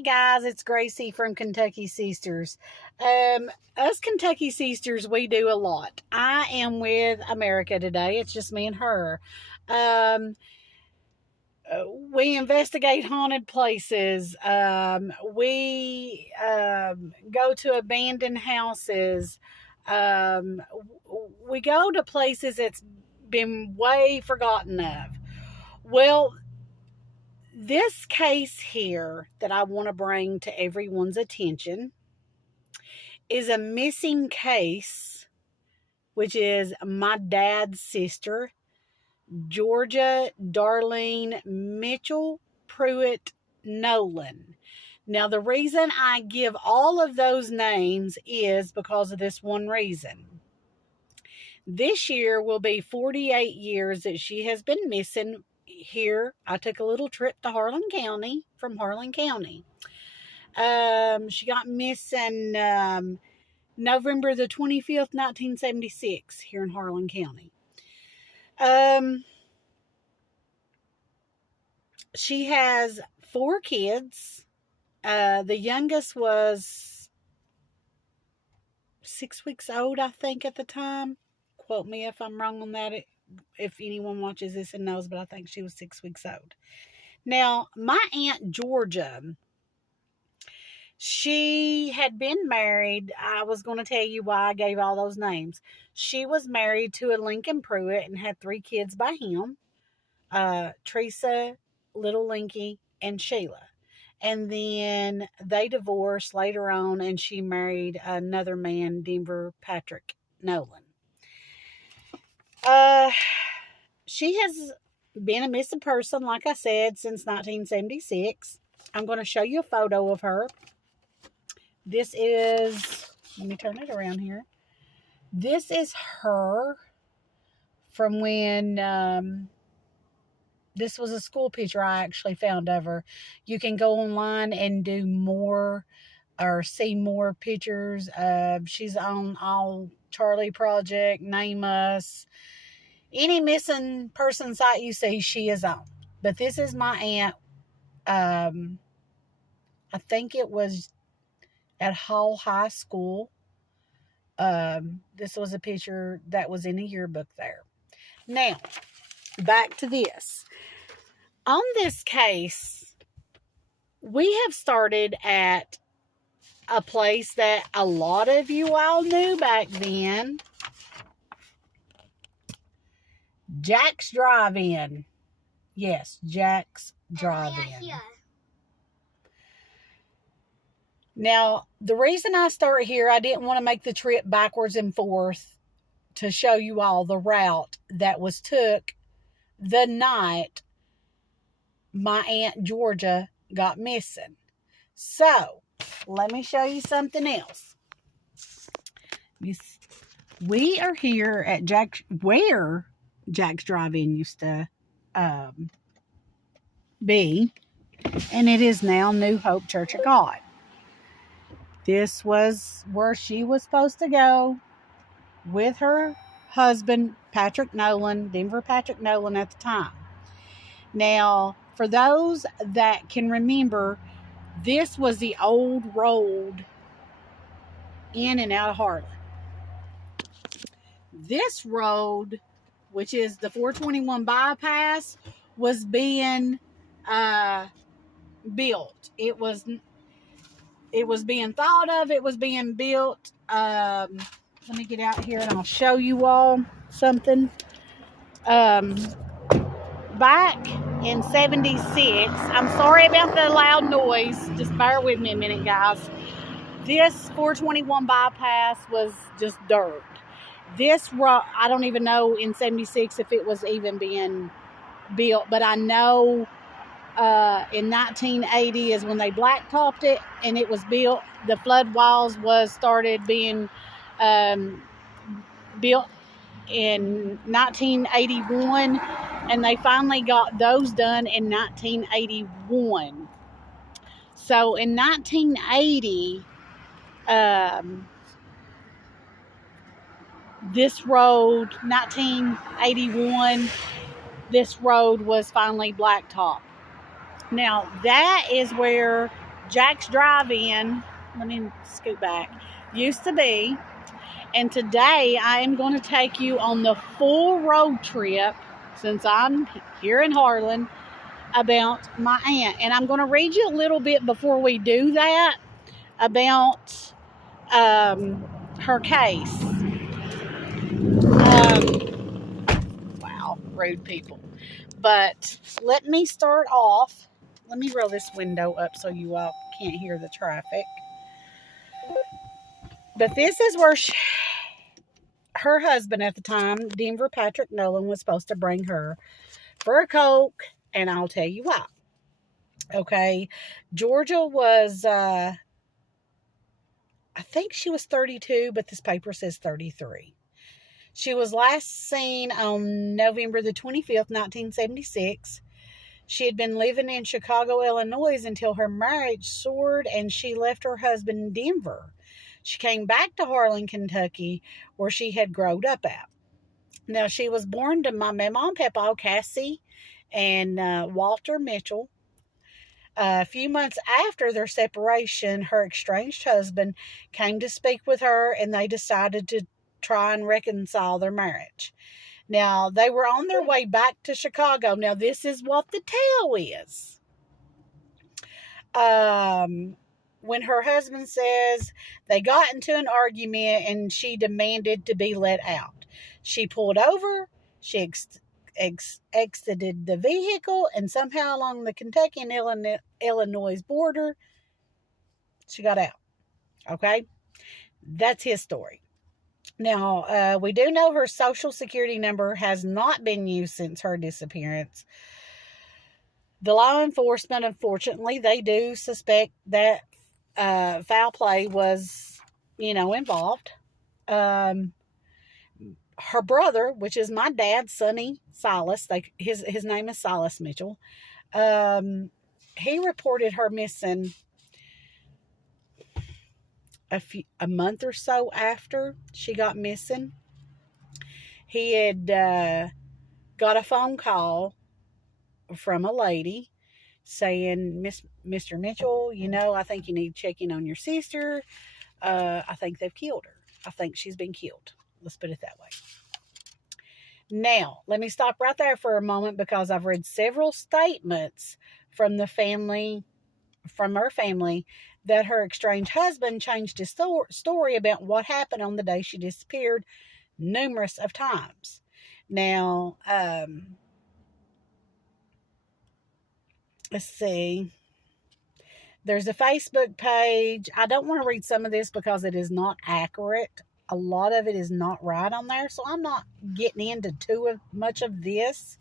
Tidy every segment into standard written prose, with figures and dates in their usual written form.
Hey guys, it's Gracie from Kentucky Sisters. Us Kentucky Sisters, we do a lot. I am with America today. It's just me and her. Um, we investigate haunted places. We go to abandoned houses. We go to places that's been way forgotten of. Well, this case here that I want to bring to everyone's attention is a missing case, which is my dad's sister, Georgia Darlene Mitchell Pruitt Nolan. Now, the reason I give all of those names is because of this one reason. This year will be 48 years that she has been missing. Here, I took a little trip to Harlan County from Harlan County. She got missing November the 25th, 1976, here in Harlan County. She has 4 kids. The youngest was 6 weeks old, I think, at the time. Quote me if I'm wrong on that, if anyone watches this and knows, but I think she was 6 weeks old. Now, my Aunt Georgia, she had been married. I was going to tell you why I gave all those names. She was married to a Lincoln Pruitt and had 3 kids by him, Teresa, little Linky, and Sheila. And then they divorced later on, and she married another man, Denver Patrick Nolan. She has been a missing person, like I said, since 1976. I'm going to show you a photo of her. This is, let me turn it around here. This is her from when, this was a school picture I actually found of her. You can go online and do more or see more pictures. She's on all Charlie Project, Name Us. Any missing person site you see, she is on. But this is my aunt. I think it was at Hall High School. This was a picture that was in a yearbook there. Now, back to this. On this case, we have started at a place that a lot of you all knew back then. Jack's Drive-In. Yes, Jack's Drive-In. Now, the reason I start here, I didn't want to make the trip backwards and forth to show you all the route that was took the night my Aunt Georgia got missing. So, let me show you something else. We are here at where Jack's Drive-In used to be, and it is now New Hope Church of God. This was where she was supposed to go with her husband, Patrick Nolan, Denver Patrick Nolan at the time. Now, for those that can remember, this was the old road in and out of Harlan. This road, which is the 421 bypass, was being built. It was being thought of. It was being built. Let me get out here and I'll show you all something. Back in 76, I'm sorry about the loud noise. Just bear with me a minute, guys. This 421 bypass was just dirt. This road, I don't even know in 76 if it was even being built, but I know in 1980 is when they blacktopped it and it was built. The flood walls was started being built in 1981, and they finally got those done in 1981. So in 1980, this road, 1981, this road was finally blacktop. Now, that is where Jack's Drive-In, let me scoot back, used to be. And today I am going to take you on the full road trip, since I'm here in Harlan, about my aunt. And I'm going to read you a little bit before we do that about her case. Wow, rude people. But let me start off. Let me roll this window up so you all can't hear the traffic. But this is where her husband at the time, Denver Patrick Nolan, was supposed to bring her for a Coke, and I'll tell you why. Okay, Georgia was, I think she was 32, but this paper says 33. She was last seen on November the 25th, 1976. She had been living in Chicago, Illinois until her marriage soared and she left her husband in Denver. She came back to Harlan, Kentucky, where she had grown up at. Now, she was born to my mama and papa, Cassie and Walter Mitchell. A few months after their separation, her estranged husband came to speak with her and they decided to try and reconcile their marriage. Now, they were on their way back to Chicago. Now, this is what the tale is. When her husband says they got into an argument and she demanded to be let out. She pulled over, she exited the vehicle, and somehow along the Kentucky and Illinois border, she got out. Okay? That's his story. Now, we do know her social security number has not been used since her disappearance. The law enforcement, unfortunately, they do suspect that foul play was, involved. Her brother, which is my dad's Sonny Silas, his name is Silas Mitchell, he reported her missing a month or so after she got missing. He had got a phone call from a lady saying, Mr. Mitchell, I think you need to check in on your sister. I think they've killed her. I think she's been killed. Let's put it that way. Now, let me stop right there for a moment because I've read several statements from her family, that her estranged husband changed his story about what happened on the day she disappeared numerous of times. Now, let's see. There's a Facebook page. I don't want to read some of this because it is not accurate. A lot of it is not right on there, so I'm not getting into too much of this.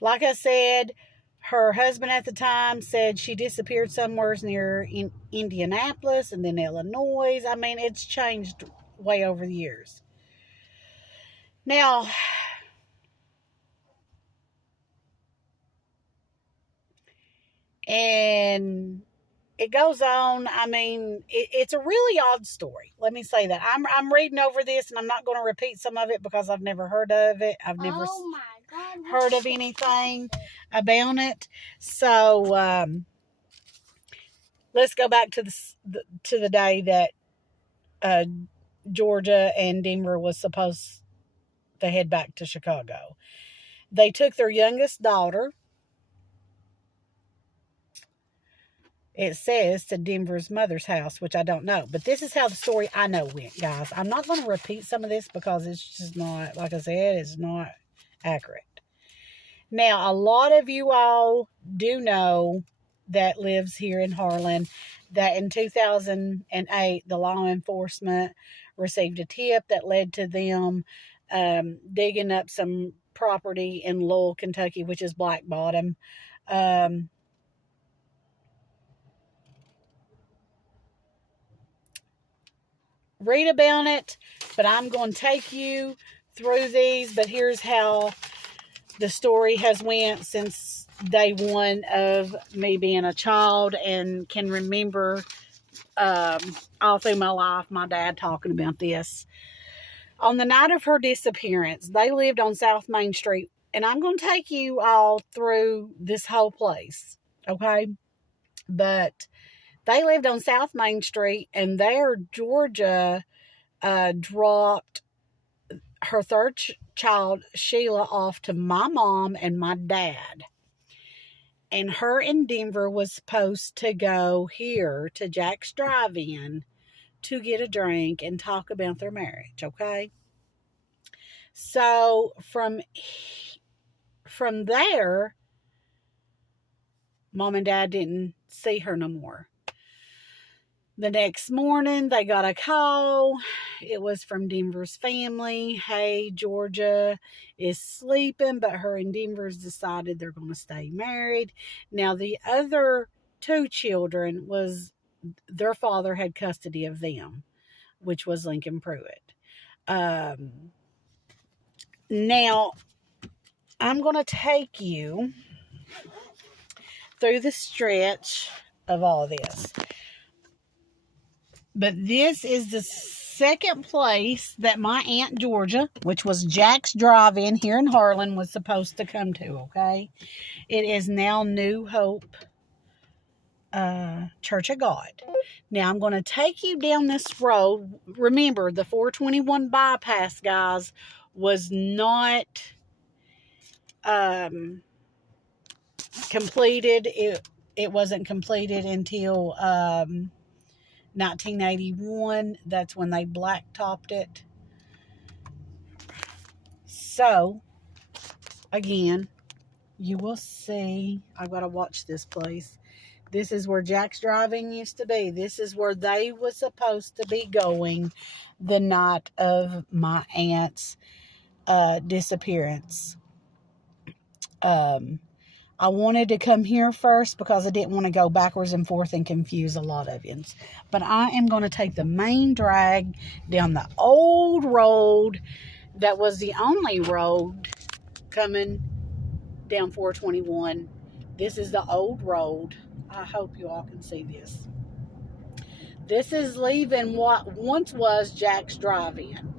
Like I said, her husband at the time said she disappeared somewhere near Indianapolis and then Illinois. I mean, it's changed way over the years. Now, and it goes on. I mean, it's a really odd story. Let me say that. I'm reading over this, and I'm not going to repeat some of it because I've never heard of it. I've never heard of anything about it. So let's go back to the day that Georgia and Denver was supposed to head back to Chicago. They took their youngest daughter, it says, to Denver's mother's house, which I don't know. But this is how the story I know went, guys. I'm not going to repeat some of this because it's just not, like I said, it's not accurate. Now, a lot of you all do know that lives here in Harlan that in 2008, the law enforcement received a tip that led to them digging up some property in Louisville, Kentucky, which is Black Bottom. Read about it, but I'm going to take you through these. But here's how the story has went since day one of me being a child, and can remember all through my life my dad talking about this. On the night of her disappearance, they lived on South Main Street. And I'm going to take you all through this whole place, okay? But they lived on South Main Street, and there Georgia dropped her third child, Sheila, off to my mom and my dad. And her and Denver was supposed to go here to Jack's Drive-In to get a drink and talk about their marriage, okay? So from there, Mom and Dad didn't see her no more. The next morning, they got a call. It was from Denver's family. Hey, Georgia is sleeping, but her and Denver's decided they're going to stay married. Now, the other two children their father had custody of them, which was Lincoln Pruitt. Now, I'm going to take you through the stretch of all this. But this is the second place that my Aunt Georgia, which was Jack's Drive-In here in Harlan, was supposed to come to, okay? It is now New Hope Church of God. Now, I'm going to take you down this road. Remember, the 421 bypass, guys, was not completed. It wasn't completed until 1981. That's when they blacktopped it. So, again, you will see. I've got to watch this place. This is where Jack's Drive-In used to be. This is where they were supposed to be going the night of my aunt's disappearance. I wanted to come here first because I didn't want to go backwards and forth and confuse a lot of you. But I am going to take the main drag down the old road that was the only road coming down 421. This is the old road. I hope you all can see this. This is leaving what once was Jack's Drive-In.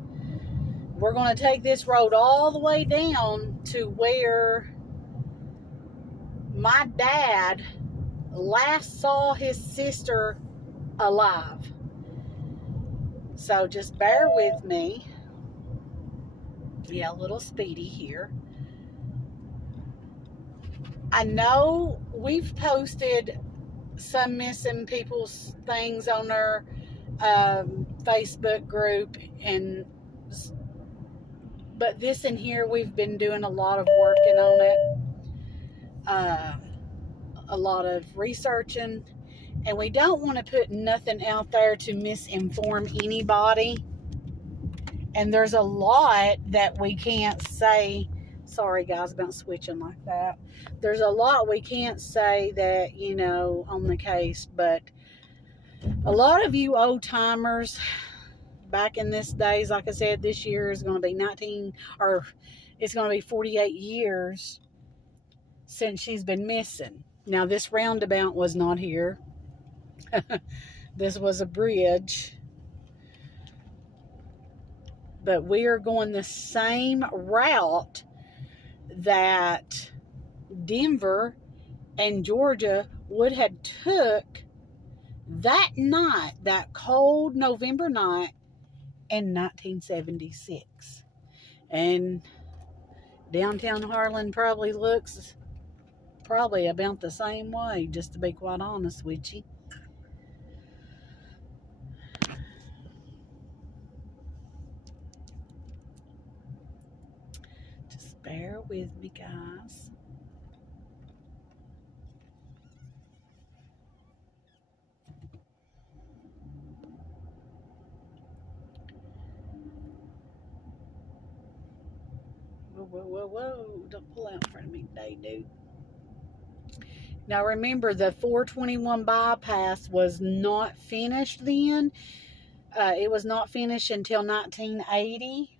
We're going to take this road all the way down to where my dad last saw his sister alive. So just bear with me. Yeah, a little speedy here. I know we've posted some missing people's things on our Facebook group, but this in here, we've been doing a lot of working on it. A lot of researching, and we don't want to put nothing out there to misinform anybody. And there's a lot that we can't say. Sorry guys about switching like that. There's a lot we can't say that, on the case, but a lot of you old timers back in this days, like I said, this year is going to be it's going to be 48 years since she's been missing. Now, this roundabout was not here. This was a bridge. But we are going the same route that Denver and Georgia would have took that night, that cold November night in 1976. And downtown Harlan probably looks about the same way, just to be quite honest with you. Just bear with me, guys. Whoa. Don't pull out in front of me today, dude. Now remember, the 421 bypass was not finished then. It was not finished until 1980.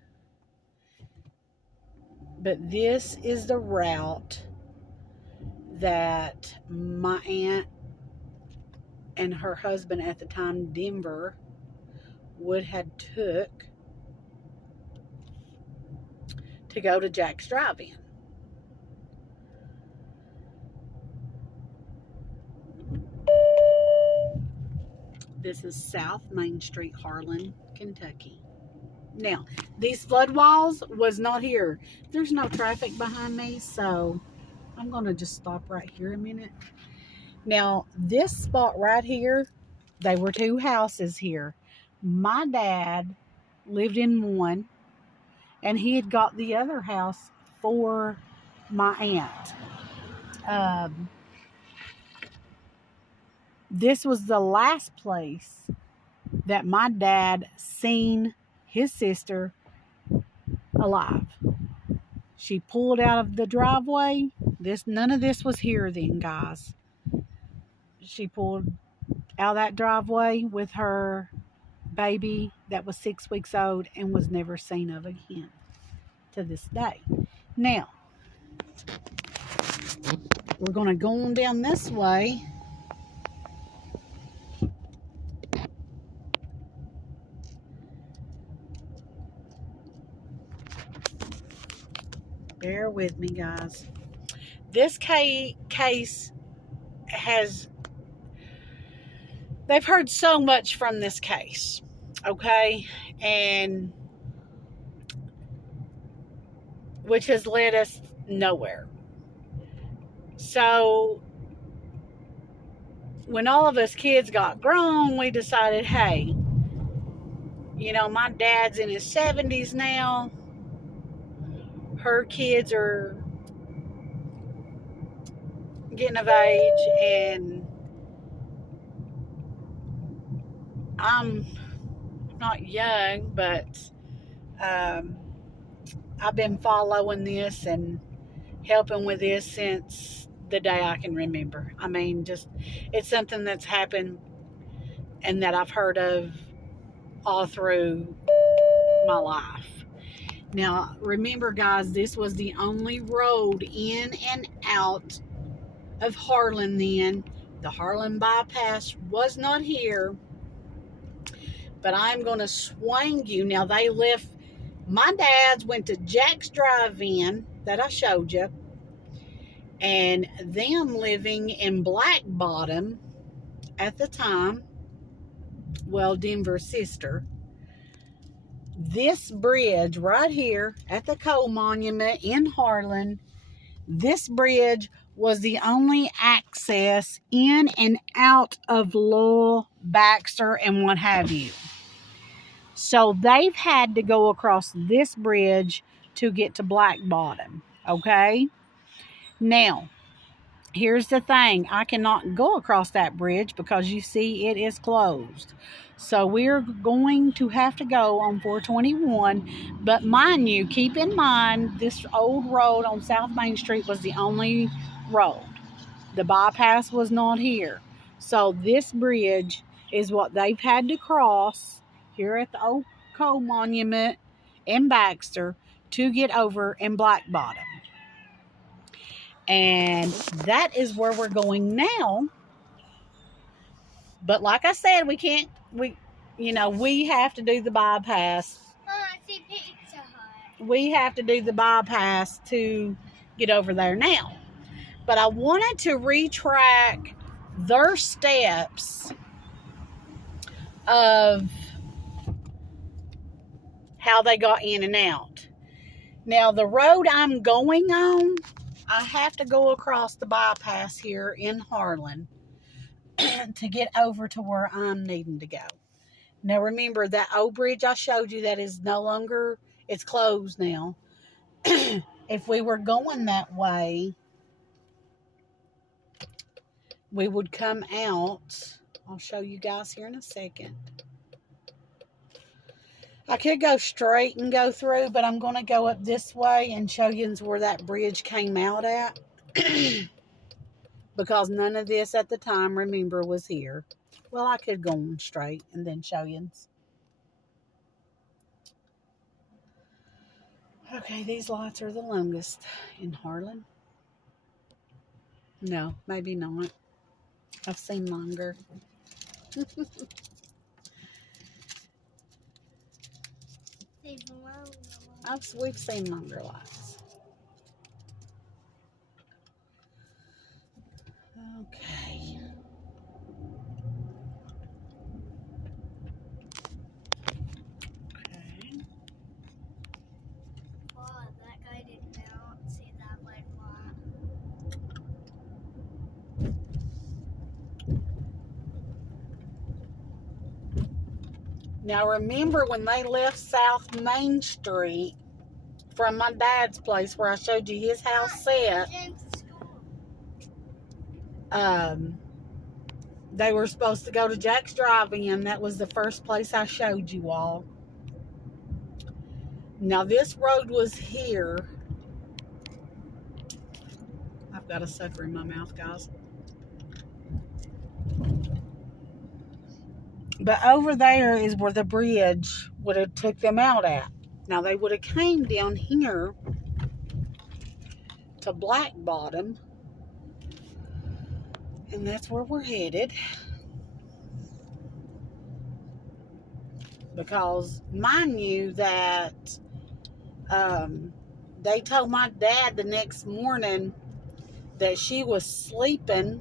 But this is the route that my aunt and her husband at the time, Denver, would have took to go to Jack's Drive-In. This is South Main Street, Harlan, Kentucky. Now, these flood walls was not here. There's no traffic behind me, so I'm going to just stop right here a minute. Now, this spot right here, they were two houses here. My dad lived in one, and he had got the other house for my aunt. This was the last place that my dad seen his sister alive. She pulled out of the driveway. None of this was here then, guys. She pulled out of that driveway with her baby that was 6 weeks old and was never seen of again to this day. Now, we're going to go on down this way. Bear with me, guys. This case has... They've heard so much from this case, okay? And which has led us nowhere. So when all of us kids got grown, we decided, hey, you know, my dad's in his 70s now. Her kids are getting of age, and I'm not young, but I've been following this and helping with this since the day I can remember. I mean, just, it's something that's happened and that I've heard of all through my life. Now, remember, guys, this was the only road in and out of Harlan then. The Harlan bypass was not here. But I'm going to swing you. Now, they left, my dad's went to Jack's Drive-In that I showed you. And them living in Black Bottom at the time, well, Denver's sister. This bridge right here at the Coal Monument in Harlan, this bridge was the only access in and out of Lowell, Baxter, and what have you. So they've had to go across this bridge to get to Black Bottom, okay? Now, here's the thing. I cannot go across that bridge because you see it is closed. So we're going to have to go on 421. But mind you, keep in mind, this old road on South Main Street was the only road. The bypass was not here. So this bridge is what they've had to cross here at the old Coal Monument in Baxter to get over in Black Bottom. And that is where we're going now. But like I said, we have to do the bypass. I see Pizza Hut. We have to do the bypass to get over there now. But I wanted to retrack their steps of how they got in and out. Now, the road I'm going on, I have to go across the bypass here in Harlan to get over to where I'm needing to go. Now, remember that old bridge I showed you that is no longer, it's closed now. If we were going that way, we would come out. I'll show you guys here in a second. I could go straight and go through, but I'm going to go up this way and show you where that bridge came out at. Because none of this at the time, remember, was here. Well, I could go on straight and then show you. Okay, these lights are the longest in Harlan. No, maybe not. I've seen longer. They've blown the We've seen longer lights. Okay. Okay. Oh, that guy did not see that red light. Now remember when they left South Main Street from my dad's place where I showed you his house set, they were supposed to go to Jack's Drive-In. That was the first place I showed you all. Now this road was here. I've got a sucker in my mouth, guys. But over there is where the bridge would have took them out at. Now they would have came down here to Black Bottom, and that's where we're headed. Because mind you that they told my dad the next morning that she was sleeping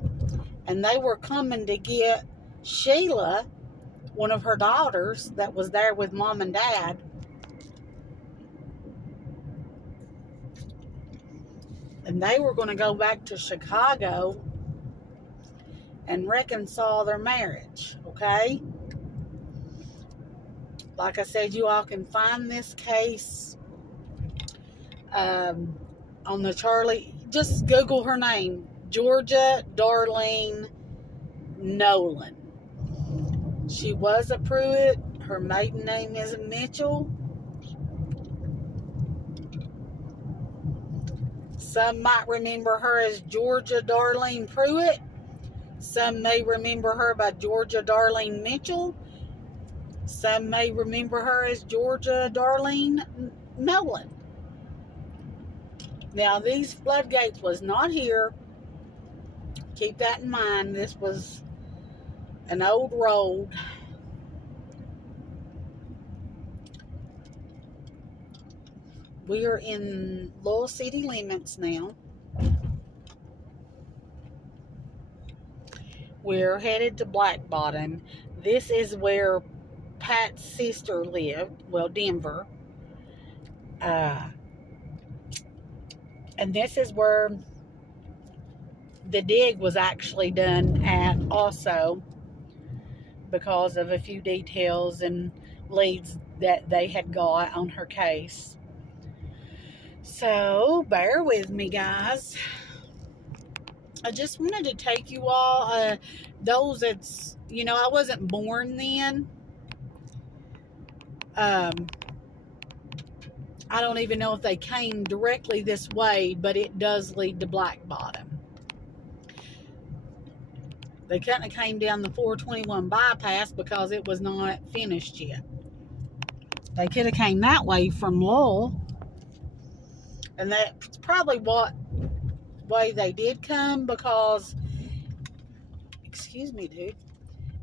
and they were coming to get Sheila, one of her daughters that was there with mom and dad. And they were going to go back to Chicago and reconcile their marriage, okay? Like I said, you all can find this case on the Charlie. Just Google her name, Georgia Darlene Nolan. She was a Pruitt. Her maiden name is Mitchell. Some might remember her as Georgia Darlene Pruitt. Some may remember her by Georgia Darlene Mitchell. Some may remember her as Georgia Darlene Nolan. Now, these floodgates was not here. Keep that in mind. This was an old road. We are in Louisville city limits now. We're headed to Black Bottom. This is where Pat's sister lived. Well, Denver. And this is where the dig was actually done at also, because of a few details and leads that they had got on her case. So bear with me, guys. I just wanted to take you all, those that's, I wasn't born then. I don't even know if they came directly this way, but it does lead to Black Bottom. They couldn't have came down the 421 bypass because it was not finished yet. They could have came that way from Lowell. And that's probably what way they did come, because, excuse me, dude,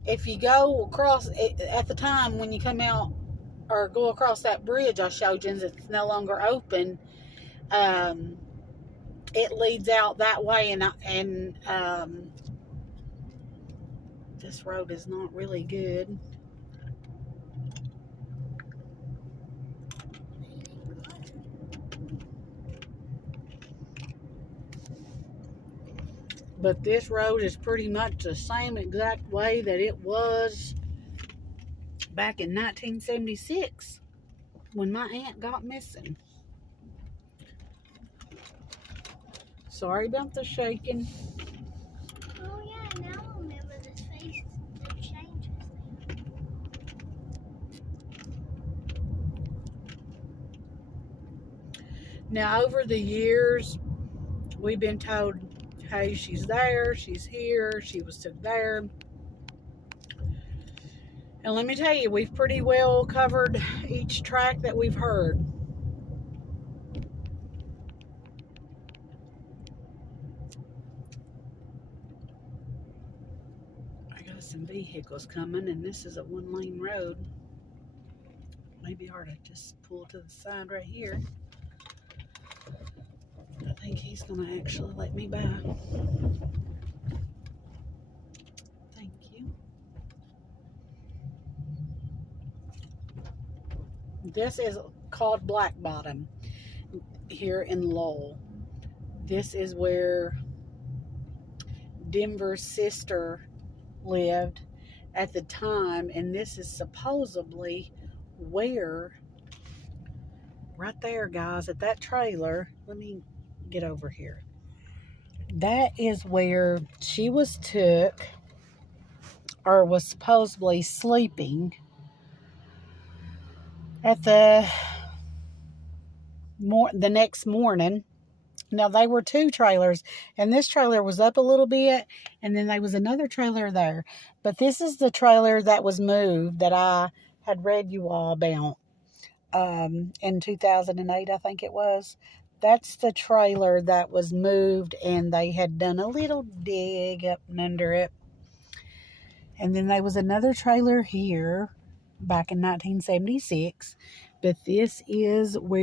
if you go across, at the time when you come out or go across that bridge I showed you, it's no longer open, it leads out that way, and this road is not really good. But this road is pretty much the same exact way that it was back in 1976 when my aunt got missing. Sorry about the shaking. Oh yeah, now I remember this face that changes. Now, over the years, we've been told, hey, she's there, she's here, she was took there. And let me tell you, we've pretty well covered each track that we've heard. I got some vehicles coming, and this is a one-lane road. They maybe I ought to just pull to the side right here. I think he's going to actually let me by. Thank you. This is called Black Bottom here in Lowell. This is where Denver's sister lived at the time, and this is supposedly where, right there, guys, at that trailer, let me get over here. That is where she was took, or was supposedly sleeping at the next morning. Now, they were two trailers, and this trailer was up a little bit, and then there was another trailer there. But this is the trailer that was moved that I had read you all about in 2008, I think it was. That's the trailer that was moved, and they had done a little dig up and under it. And then there was another trailer here back in 1976. But this is where